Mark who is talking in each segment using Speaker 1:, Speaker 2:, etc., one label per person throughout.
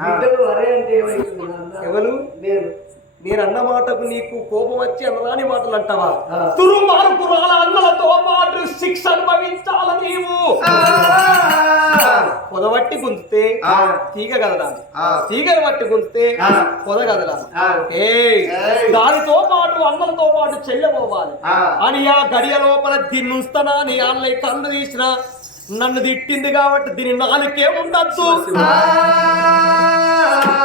Speaker 1: బిడ్డలు అరే అంటే?
Speaker 2: ఎవరు
Speaker 1: నేను
Speaker 2: నేను అన్న మాటకు నీకు కోపం వచ్చి అన్నదాని మాటలు అంటావా
Speaker 1: ఆ.
Speaker 2: తురుమార్పురాల అన్నలతో పాటు శిక్ష అనుభవించాల నీవు పొదవట్టి గుంజితే. తీగ కదలాలి
Speaker 1: ఆ.
Speaker 2: తీగను బట్టి గుంజితే. పొద కదలాలి. దానితో పాటు అన్నలతో పాటు చెల్లెపోవాలి
Speaker 1: ఆ.
Speaker 2: అని ఆ గడియ లోపల దీన్ని ఉంచుతానా నీ ఆన్లైన్ కన్ను తీసిన నన్ను తిట్టింది కాబట్టి దీని నాలుకే ఉండద్దు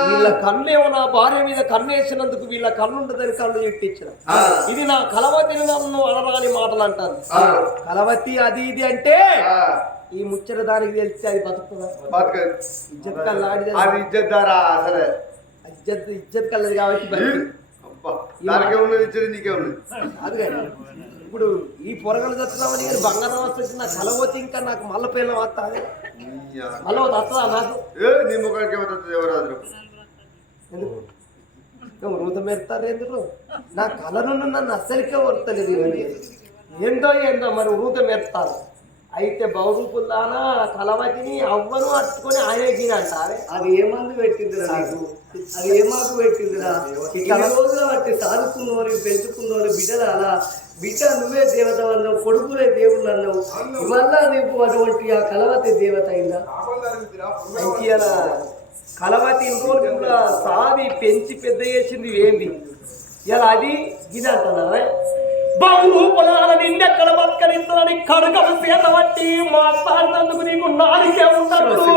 Speaker 2: వీళ్ళ కన్నేమో నా భార్య మీద కన్ను వేసినందుకు వీళ్ళ కన్ను ఉండదని కన్ను తిట్టించిన
Speaker 1: ఆ.
Speaker 2: ఇది నా కలవతిని నన్ను అనరాని మాటలు అంటారు. కలవతి అది ఇది అంటే. ఈ ముచ్చట దానికి తెలిస్తే అది బతుకుతుందా?
Speaker 1: అసలే.
Speaker 2: ఇజ్జత్ ఇజ్జత్ కల్లది కాబట్టి బతికి.
Speaker 1: అబ్బా, దానికే ఉన్నది ఇచ్చేది నీకే ఉన్నది.
Speaker 2: ఇప్పుడు ఈ పొరగలు తెచ్చుదామని కానీ బంగారం వస్తుంది నా కలవతి ఇంకా నాకు మల్ల పిల్ల వస్తా
Speaker 1: ఇయ్యా.
Speaker 2: మళ్ళీ వస్తుందా నాకు.
Speaker 1: ఏ నీ ముఖానికి ఏమవుతుంది ఎవరు అదరు
Speaker 2: ఎందుకు? రూత మెడతారు ఎందుకు? నా కళను నన్ను అస్సలికే వర్తలేదు ఇవన్నీ. ఏందో ఏందో మరి రూత మెడతారు అయితే బౌరూపుల్లానా కలవతిని అవ్వను అట్టుకొని ఆయనే గిని అంటారే
Speaker 3: అది ఏ మందు పెట్టిందిరా నీకు? అది ఏ మాకు పెట్టిందిరా? ఇన్ని రోజులు బట్టి సాదుకున్నవారి పెంచుకున్నవారి బిడ్డలు అలా బిడ్డ నువ్వే దేవత అన్నావు కొడుకులే దేవుళ్ళు అన్నావు ఇవల్ల నీకు అటువంటి ఆ కలవతి దేవత అయిందా
Speaker 2: కలవతి ఇన్ని రోజులు కూడా సాది పెంచి పెద్ద చేసింది ఏంది? ఇలా అది ఇది అంటున్నారా? బాబు పొలాల నిన్నెక్కడ బతకరిస్తానని కడుకలు చేత పట్టి మాట్లాడినందుకు నీకు నాలుగే ఉన్నట్టు.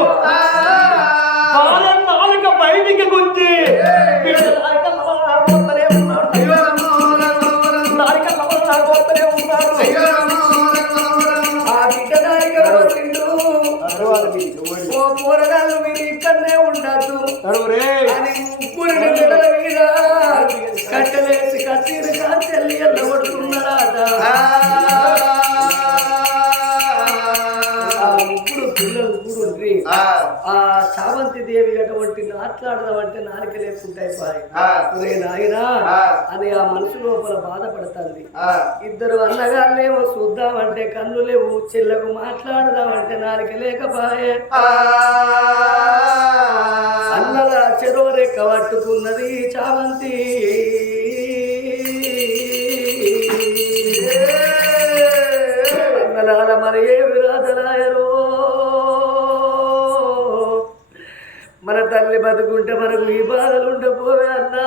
Speaker 3: మాట్లాడదామంటే నాలుక లేకుంటాయి పాయ్. ఒరే నాయనా అని ఆ మనసు లోపల బాధపడుతుంది. ఇద్దరు అన్నగాళ్ళేమో చూద్దామంటే కన్ను లేవు చెల్లకు మాట్లాడదామంటే నాలుక లేకపాయే. అన్నల చెరువు రెక్క పట్టుకున్నది చామంతి. అన్నలాల మరి ఏ విరాధలాయరో? మన తల్లి బతుకుంటే మనకు ఈ బాధలు ఉండపోవే అన్నా.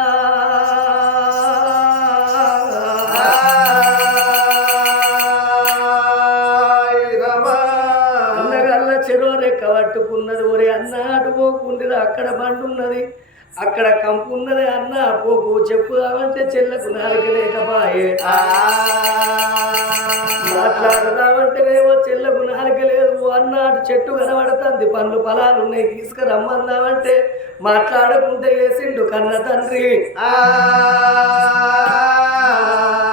Speaker 3: చెరువు రెక్క పట్టుకున్నది ఒరే అన్న అటు అక్కడ బండి ఉన్నది అక్కడ కంపు ఉన్నది అన్న పోకు చెప్పుదామంటే చెల్లకు నాలుక లేకపాయే. లేదు అన్నాడు చెట్టు కనబడుతుంది. పండ్లు ఫలాలు ఉన్నాయి తీసుకురమ్మందామంటే మాట్లాడకుంటే వేసిండు కన్న తండ్రి.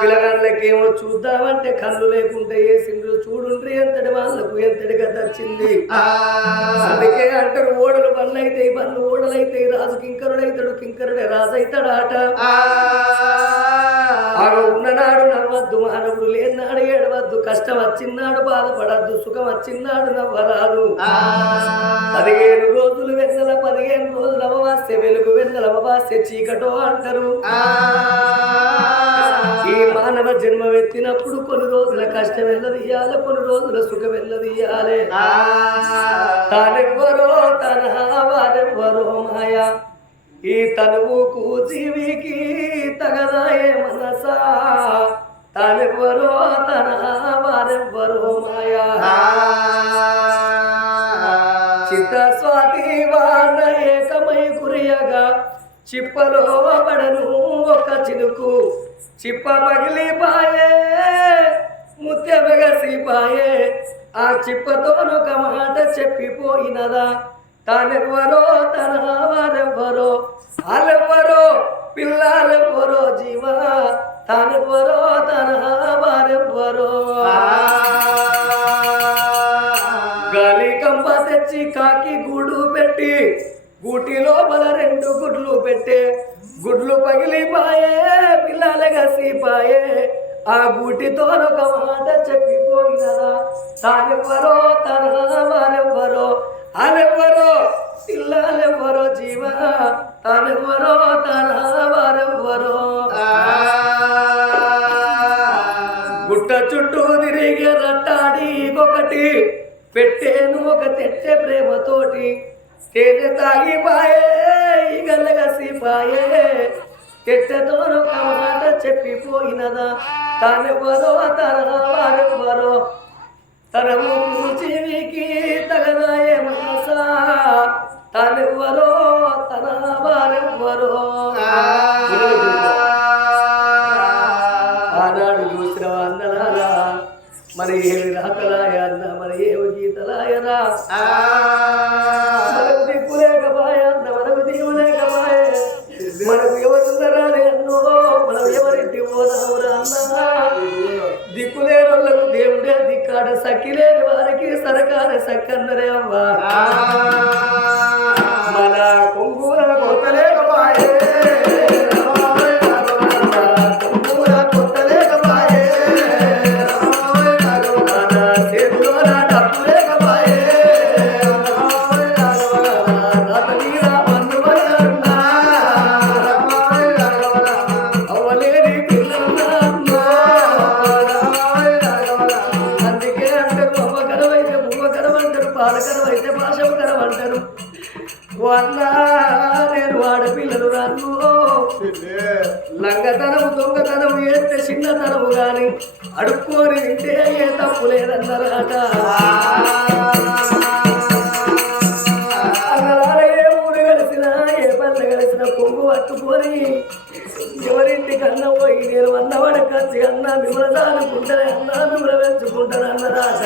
Speaker 3: పిల్లగాళ్ళకేమో చూద్దామంటే కళ్ళు లేకుంటే వేసిండ్రు. చూడుండ్రి ఎంతటి వాళ్ళకు ఎంతటి గత వచ్చింది అందుకే అంటారు ఓడలు బండ్లు ఓడలు అయితే రాజు కింకరుడు అవుతాడు కింకరుడే రాజు అవుతాడు ఆట ఆగ ఉన్ననాడు నవ్వద్దు మానవుడు లేనాడు ఏడవద్దు. కష్టం వచ్చిన్నాడు బాధపడద్దు సుఖం వచ్చిన్నాడు నవ్వరాదు. పదిహేను రోజులు వెన్నెల పదిహేను రోజులు అమావాస్య వెలుగు వెన్నెల అమావాస్య చీకటో అంటారు. ఈ మానవ జన్మ ఎత్తినప్పుడు కొన్ని రోజుల కష్టం వెళ్ళదీయాలి కొన్ని రోజుల సుఖం వెళ్ళదీయాలి తానెవ్వరో తన వారెవ్వరో మాయా. ఈ తనువుకు జీవికి తగదాయే మనసా. తానెవ్వరో తన వారెవ్వరో మాయా. చిత్త స్వాతి వాన ఏకమై కురియగా. చిప్పలో పడను ఒక చినుకు చిప్ప పగిలిపాయే పాయే. ఆ చిప్పతోనొక మాట చెప్పిపోయినదా. తానెవ్వరో తన వారెవ్వరో వాళ్ళెవ్వరో పిల్లలెవ్వరో జీవా తానెవ్వరో తన వారెవ్వరో గాలి కంప తెచ్చి కాకి గూడు పెట్టి గూటి లోపల రెండు గుడ్లు పెట్టే గుడ్లు పగిలిపాయే పిల్లలు గసిపాయే ఆ గూటితో ఒక మాట చెప్పిపోయినదా? తానెవ్వరో తన వారెవ్వరో వాళ్ళెవ్వరో పిల్లలెవ్వరో జీవ తానెవ్వరో తన వారెవ్వరో గుట్ట చుట్టూ తిరిగి రట్టాడి ఒకటి పెట్టేను ఒక తెచ్చే ప్రేమతోటి. తేనె తాగిపాయే ఈగలగసిపాయే తెట్టతో ఒక మాట చెప్పిపోయినదా? తానెవ్వరో తన వారెవ్వరో తన జీవికి తగదాయే మనసా. తనెవ్వరో తన వారెవ్వరో. అడుక్కొని ఏ తప్పు లేదన్నారట పట్టుకొని ఎవరింటి కన్నా పోయి నేను అన్నవాడు కలిసి అన్నా మిమ్మల్ని దానుకుంటానే అన్నా మిమ్మల్ని పెంచుకుంటాను అన్నరాట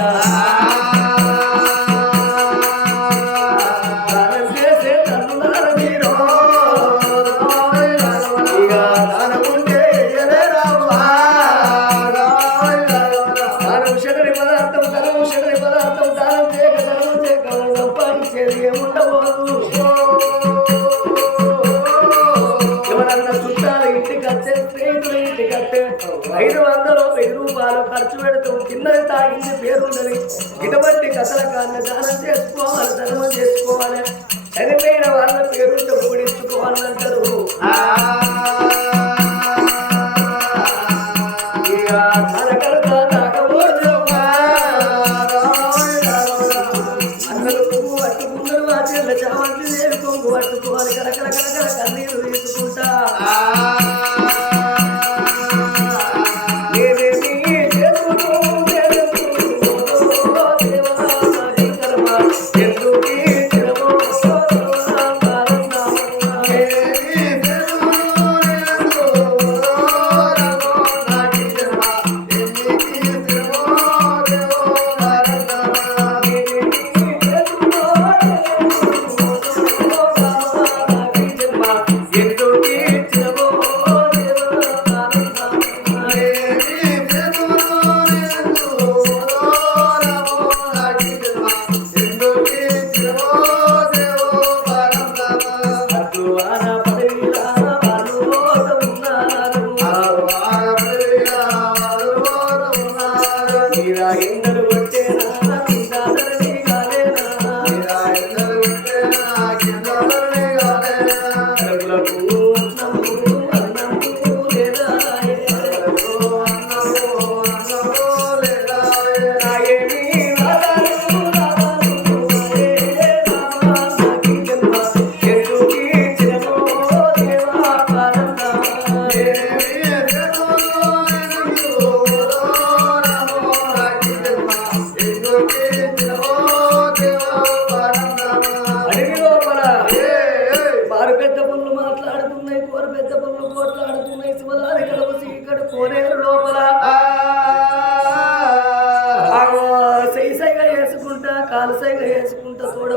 Speaker 3: పేరుండదు ఇటువంటి కథల కాన్ని దానం చేసుకోవాలి ధర్మం చేసుకోవాలి. చనిపోయిన వాళ్ళ అందరూ పువ్వు పట్టుకున్నారు మా చెల్ల చామంతి దేవి కొంగు పట్టుకోవాలి కలకల కలకల కన్నీరు తీసుకుంటా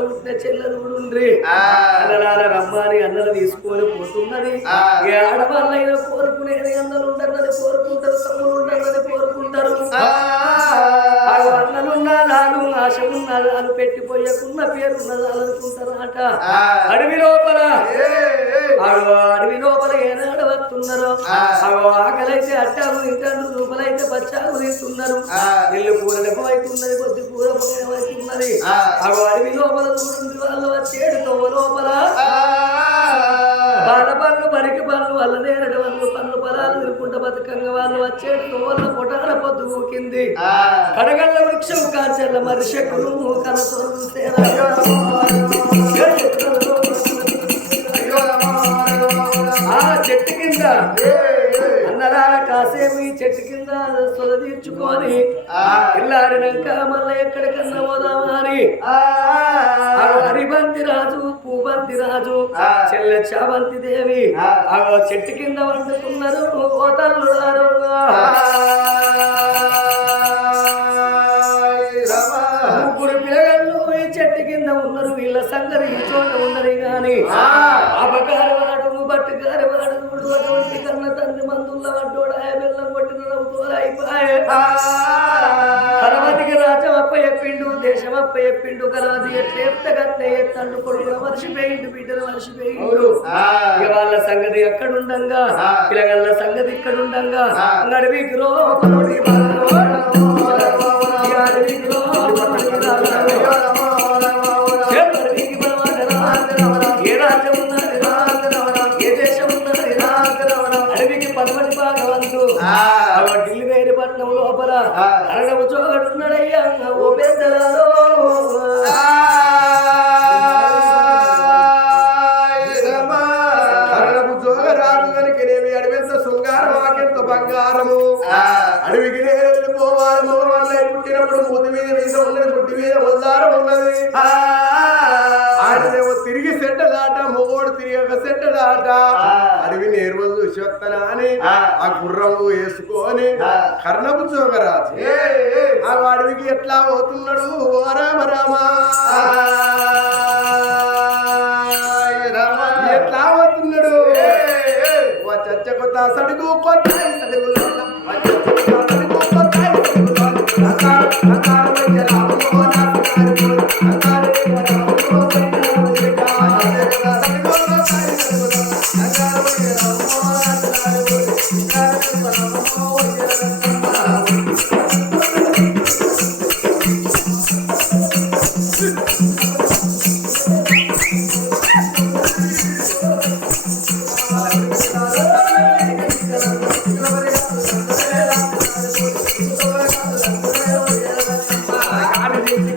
Speaker 3: తోడబుట్టిన చెల్లెలు కూడా ఉండ్రి. అన్నలాల రమ్మని అన్నలు తీసుకొని పోతున్నది. ఆడవాళ్ళైనా కోరుకునేది అన్నలు ఉండన్నది కోరుకుంటారు తమ్ముడు ఉండన్నది కోరుకుంటారు. ఆడు అన్నలున్న నాలు ఆశ ఉన్న నాలు పెట్టిపోయకున్న పేరున్న అనుకుంటారట. అడవి లోపల. అడవి లోపల ఏనాడు వస్తున్నారు ఆకలైతే అట్టాలు తింటారు రూపలైతే బచ్చాలు తింటున్నారు
Speaker 1: ఆ.
Speaker 3: ఇల్లు కూర అవుతున్నది కొద్ది కూర ఆగో అడవి లోపల చూడండి వాళ్ళు వచ్చేడు తోవ లోపల. బాల పళ్ళు పరికి పళ్ళు వల్ల నేరడు వాళ్ళు పళ్ళు పొలాలు తిరుకుంట బతుకంగా వాళ్ళు వచ్చేడు తోవల పొటాల పొద్దు ఊకింది. కడగళ్ళ వృక్షం కాంచెల్ల మరి శకులు ఆ చెట్టు కింద అన్నలా కాసేపు ఈ చెట్టు కింద సొద తీర్చుకొని ఇల్లారినాక మళ్ళీ ఎక్కడికన్నా పోదామా అని. హరిబంతి రాజు పూబంతి రాజు చెల్ల చావంతి దేవి చెట్టు కింద వండుకున్నారు తల్లుడారు ముగ్గురు పిల్లగాళ్ళు ఈ చెట్టు కింద ఉన్నారు వీళ్ళ సంగతి ఈ చోట ఉన్నది గాని తండ్రి మందుల వడ్డోడు ఆయన బెల్లం కొట్టిన కలవతికి రాజ్యం అప్ప చెప్పిండు దేశం అప్ప చెప్పిండు కలవతి ఎట్లా ఎత్తగట్లే ఎత్తండు కొడుకు మర్చిపోయిండు బిడ్డలు మర్చిపోయిండు ఇక వాళ్ళ సంగతి ఎక్కడ ఉండంగా పిల్లగల్ల సంగతి ఇక్కడ ఉండంగా నడివికి
Speaker 1: బంగారము. అడవికి నేను వెళ్ళిపోవాలి మగవాళ్ళ పుట్టినప్పుడు ముద్దు మీద మీద ఉన్నది పుట్టి మీద మందారం ఉన్నది. ఆడదేమో తిరిగి సెట్టదాట మొగోడు తిరిగి ఒక సెట్టదాట అడవి నేర్వలు చూసి వస్తానా అని ఆ. గుర్రం వేసుకొని కర్ణపు చోగరాజు ఆ అడవికి ఎట్లా పోతున్నాడు? ఓ రామ రామ. ఎట్లా చచ్చ కొత్త సడుగు కొత్త సడుగు సడుగు కొత్త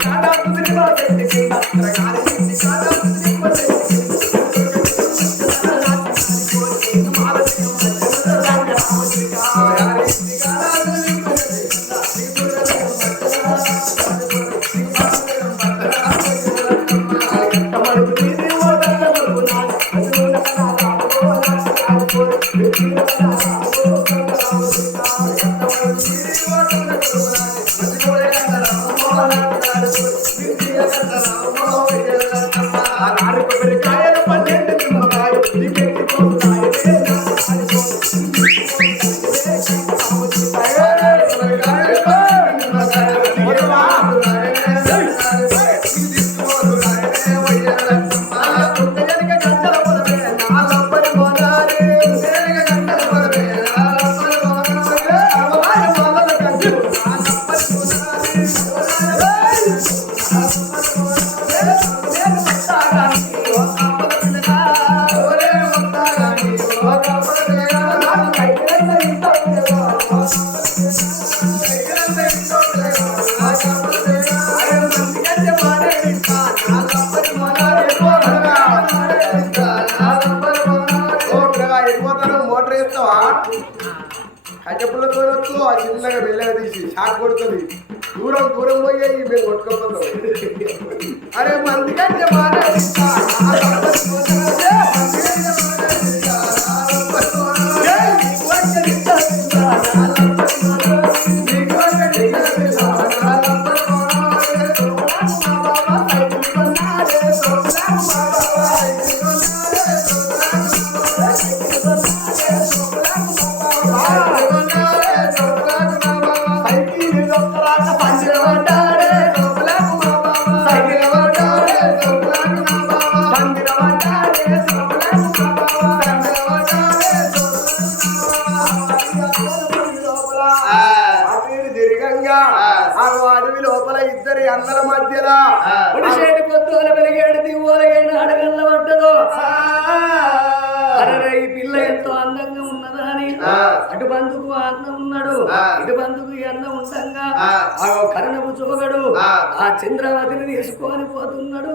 Speaker 1: కాదా করতে అటు దీర్ఘంగా ఆ. అడవి లోపల ఇద్దరి అందల మధ్యలో
Speaker 3: పొడిసేటి పొద్దుల వెలిగేడు దివ్వలగైన అడగల్ల పడ్డదో. అరే ఈ పిల్ల ఎంతో అందంగా ఉన్నదా అని? అటు బంధుకు అన్న ఉన్నాడు. ఇటు బంధుకు అన్న ఉండంగా. ఆ. కరణపు చూగడు ఆ. చంద్రవతిని తీసుకొని పోతున్నాడు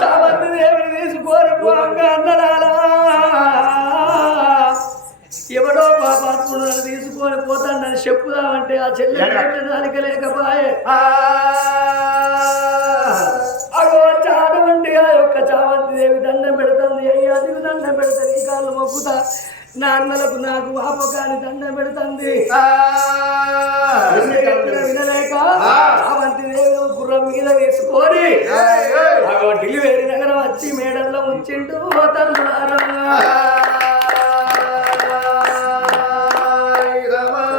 Speaker 3: చామంతి దేవిని తీసుకొని పోగా అన్నలాలా ఎవడో పాపాత్ముడు తీసుకొని పోతాడని చెప్పుదామంటే ఆ చెల్లె దానికి లేకపాయే. అగో చాటువంటి ఆ యొక్క చావంతి దేవి దండం పెడుతుంది. అయ్యా నీకు దండం పెడుతుంది కాళ్ళు మొక్కుతా. నాన్నలకు నాకు వాపకాన్ని దండం పెడుతుంది.
Speaker 1: వినలేక
Speaker 3: చావంతి దేవి గుర్రం మీద వేసుకొని అగో డెలివరీ నగరం వచ్చి మేడల్లో ఉంచింటూ పోతారు.